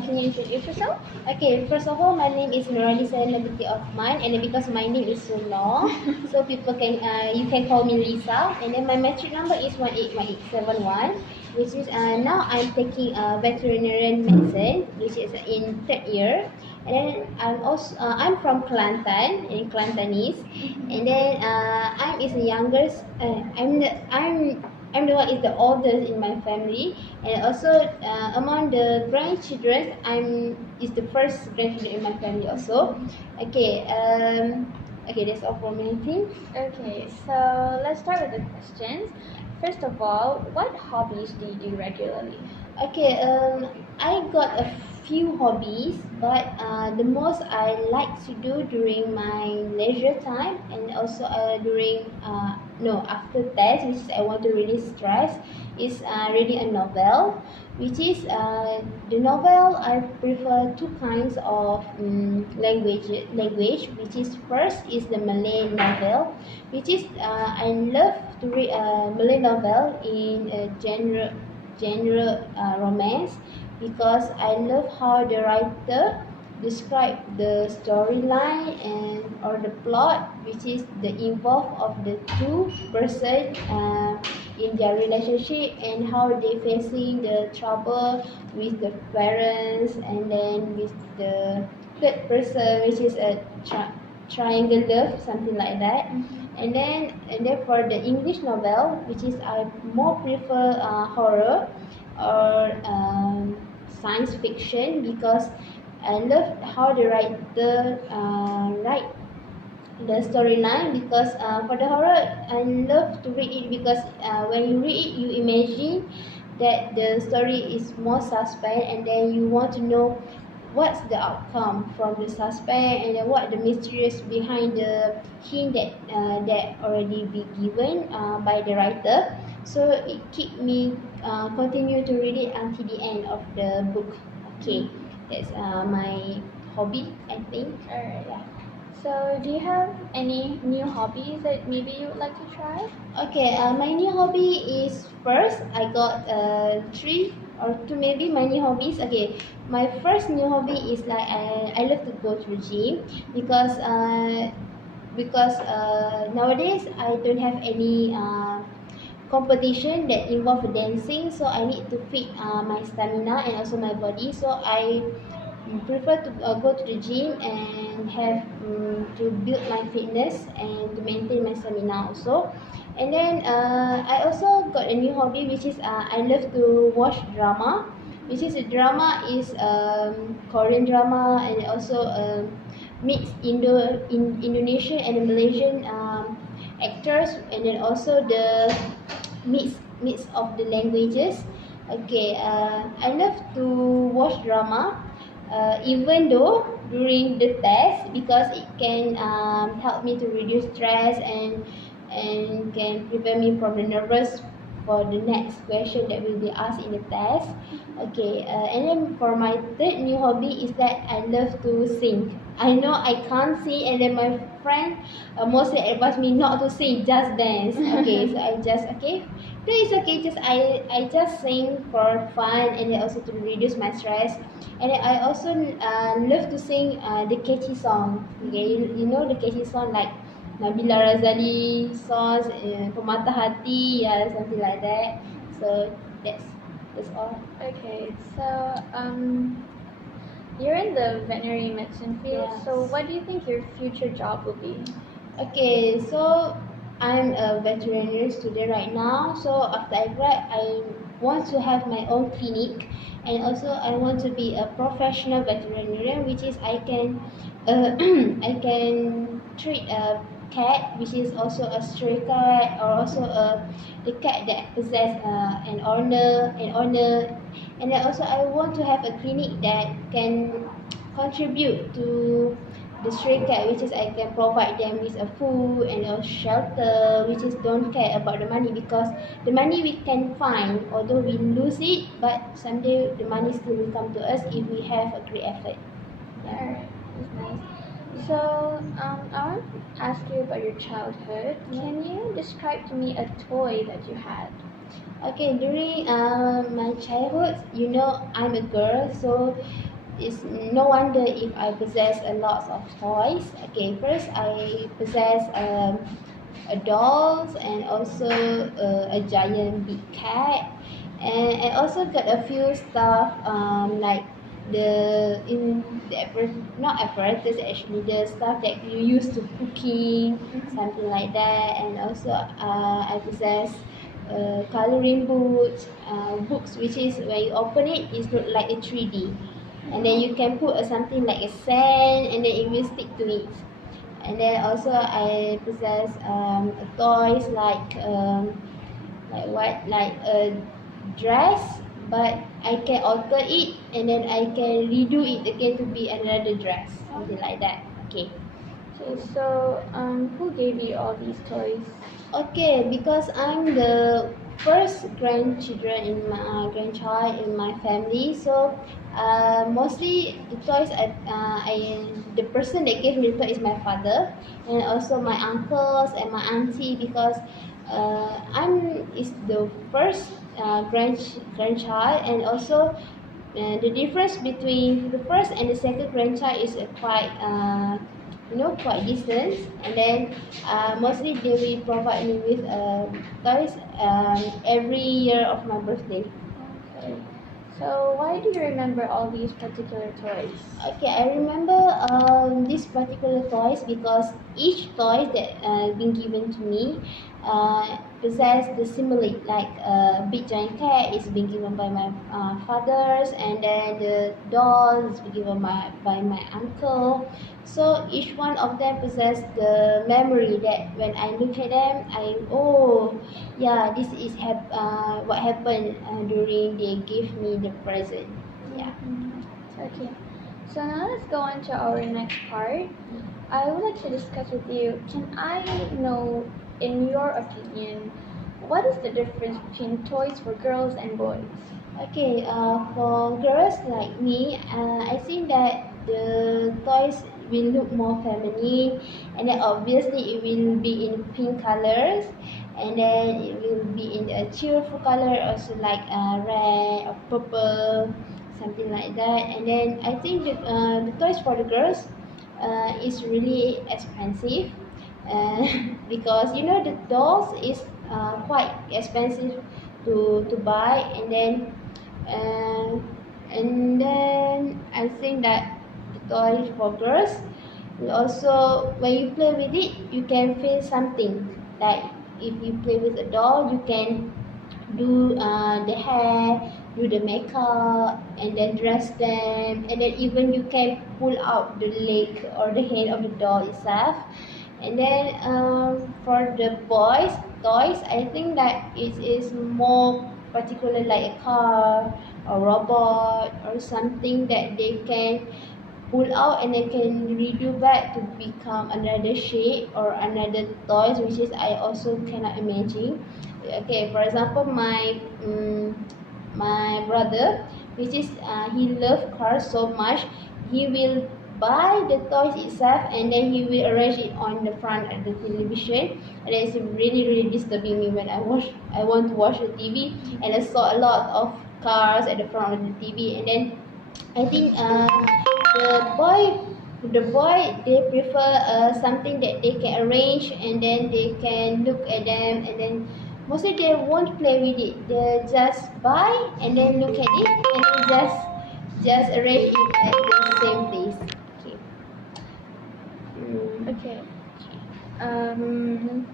can you introduce yourself? Okay, first of all, my name is Nuralisa Nabati Osman, and then because my name is so long, so people can you can call me Lisa. And then my metric number is 181871, which is now I'm taking veterinarian medicine, which is in third year. And then I'm from Kelantan, in Kelantanese, and then I'm is the youngest. I'm the one is the oldest in my family, and also among the grandchildren, I'm is the first grandchildren in my family also. Okay, okay, that's all for me. I think. Okay, so let's start with the questions. First of all, what hobbies do you do regularly? Okay, I got a few hobbies, but the most I like to do during my leisure time, and also during no after test, which is I want to release stress, is reading a novel, which is the novel I prefer two kinds of language, which is first is the Malay novel, which is I love to read a Malay novel in a genre romance, because I love how the writer describe the storyline and or the plot, which is the involve of the two person in their relationship, and how they facing the trouble with the parents, and then with the third person, which is a triangle love, something like that. And then for the English novel, which is I more prefer horror or science fiction, because I love how the writer write the storyline, because for the horror I love to read it, because when you read it you imagine that the story is more suspense, and then you want to know what's the outcome from the suspect, and then what the mysterious behind the hint that already be given by the writer. So it keep me continue to read it until the end of the book. Okay, that's my hobby, I think. Alright. Yeah. So, do you have any new hobbies that maybe you would like to try? Okay, my new hobby is first I got three or two maybe my new hobbies. Okay, my first new hobby is like I love to go to the gym, because nowadays I don't have any competition that involve dancing, so I need to fit my stamina and also my body. So I prefer to go to the gym and have to build my fitness and to maintain my stamina also. And then I also got a new hobby, which is I love to watch drama, which is a drama is Korean drama, and also mix Indonesian and Malaysian actors, and then also the mix of the languages. Okay, I love to watch drama, even though during the test, because it can help me to reduce stress, and can prevent me from the nervous for the next question that will be asked in the test. Okay, and then for my third new hobby is that I love to sing. I know I can't sing, and then my friend mostly advise me not to sing, just dance. Okay, so I just okay. Then it's okay. Just I just sing for fun, and then also to reduce my stress. And then I also love to sing the catchy song. Okay, you know the catchy song like Nabila Razali songs, Pemata Hati, yeah, something like that. So that's all. Okay, so you're in the veterinary medicine field. Yes. So, what do you think your future job will be? Okay, so I'm a veterinary student right now. So after I grad, I want to have my own clinic, and also I want to be a professional veterinarian, which is I can I can treat a cat, which is also a stray cat, or also the cat that possess an owner, and then also I want to have a clinic that can contribute to the stray cat, which is I can provide them with a food and a shelter, which is don't care about the money, because the money we can find, although we lose it, but someday the money still will come to us if we have a great effort. Yeah. Alright, that's nice. So, I want to ask you about your childhood. Yeah. Can you describe to me a toy that you had? Okay, during my childhood, I'm a girl, so it's no wonder if I possess a lot of toys. Okay, first I possess a dolls and also a giant big cat, and I also got a few stuff like not apparatus, actually the stuff that you use to cooking, something like that. And also I possess coloring books which is when you open it, it's look like a 3D, and then you can put something like a sand and then it will stick to it. And then also I possess toys like a dress, but I can alter it and then I can redo it again to be another dress, something like that. Okay. Okay, so who gave you all these toys? Okay, because I'm the first grandchild in my family, so mostly the toys the person that gave me the toy is my father, and also my uncles and my auntie, because I'm is the first grandchild. And also the difference between the first and the second grandchild is quite distance. And then mostly they will provide me with toys every year of my birthday. Okay. So why do you remember all these particular toys? Okay, I remember these particular toys because each toy that been given to me possess the symbolic, like big giant cat is being given by my fathers, and then the doll is being given by my uncle. So each one of them possess the memory that when I look at them, yeah, this is what happened during they give me the present. Yeah. Okay. So now let's go on to our next part. I would like to discuss with you, can I know, in your opinion, what is the difference between toys for girls and boys? Okay, for girls like me, I think that the toys will look more feminine, and then obviously it will be in pink colors, and then it will be in a cheerful color, also like red or purple, something like that. And then I think the toys for the girls is really expensive, uh, because the dolls is quite expensive to buy. And and then I think that the toy for girls will also, when you play with it, you can feel something. Like if you play with a doll, you can do the hair, do the makeup, and then dress them, and then even you can pull out the leg or the head of the doll itself. And then for the boys toys, I think that it is more particular, like a car or robot or something that they can pull out and they can redo back to become another shape or another toys, which is I also cannot imagine. Okay, for example, my brother, which is he love cars so much, he will buy the toys itself and then he will arrange it on the front of the television. And it's really disturbing me when I want to watch the TV and I saw a lot of cars at the front of the TV. And then I think the boy they prefer something that they can arrange and then they can look at them, and then mostly they won't play with it. They just buy and then look at it and then just arrange it at the same place. Okay. Okay. Um,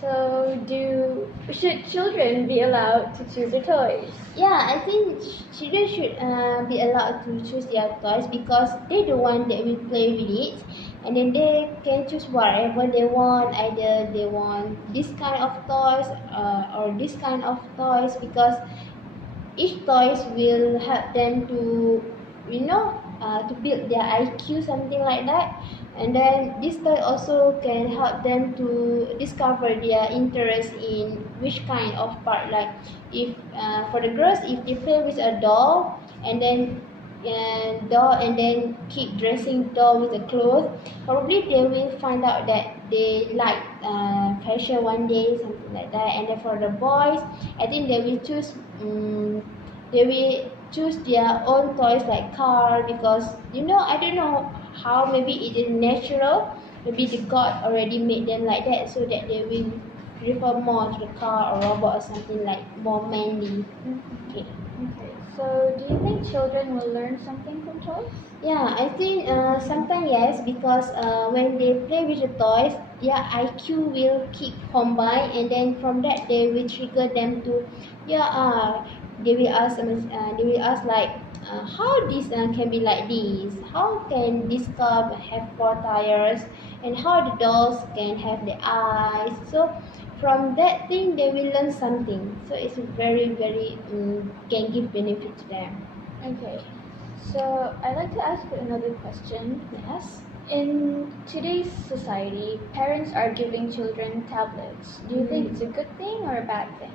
so should children be allowed to choose their toys? Yeah, I think children should be allowed to choose their toys because they're the one that will play with it, and then they can choose whatever they want. Either they want this kind of toys or this kind of toys, because each toys will help them to to build their IQ, something like that. And then this toy also can help them to discover their interest in which kind of part. Like if for the girls, if they play with a doll, and then doll and then keep dressing doll with the clothes, probably they will find out that they like fashion one day, something like that. And then for the boys, I think they will choose their own toys like car, because I don't know how, maybe it is natural, maybe the god already made them like that, so that they will refer more to the car or robot or something like more manly. Okay. Okay. So, do you think children will learn something from toys? Yeah, I think sometimes yes, because when they play with the toys, yeah, IQ will keep combined, and then from that they will trigger them to, yeah, they will ask like, how this can be like this? How can this car have four tires? And how the dolls can have the eyes? So from that thing they will learn something. So it's very very can give benefit to them. Okay. So, I'd like to ask you another question. Yes. In today's society, parents are giving children tablets. Do you think it's a good thing or a bad thing?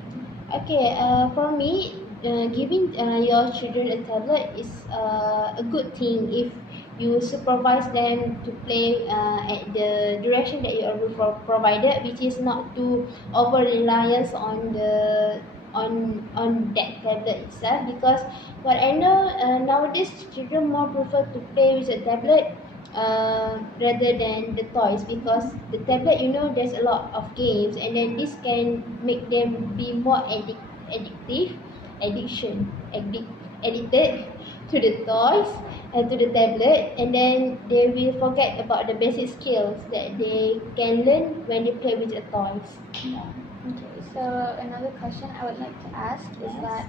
Okay, for me, giving your children a tablet is a good thing if you supervise them to play at the direction that you are provided, which is not too over reliance on that tablet itself. Because what I know, nowadays children more prefer to play with a tablet rather than the toys, because the tablet, there's a lot of games, and then this can make them be more addictive addiction addic- addicted to the toys and to the tablet, and then they will forget about the basic skills that they can learn when they play with the toys. Yeah. Okay, so another question I would like to ask is that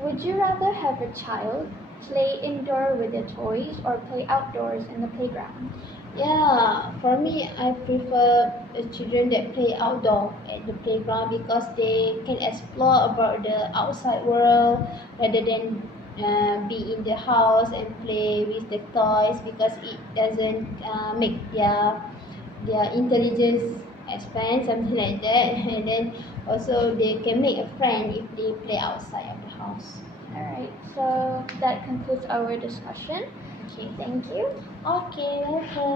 would you rather have a child play indoor with their toys or play outdoors in the playground? Yeah, for me, I prefer children that play outdoor at the playground, because they can explore about the outside world rather than be in the house and play with the toys, because it doesn't make their intelligence expand, something like that. And then also they can make a friend if they play outside of the house. Alright, so that concludes our discussion. Okay. Thank you. Okay, welcome.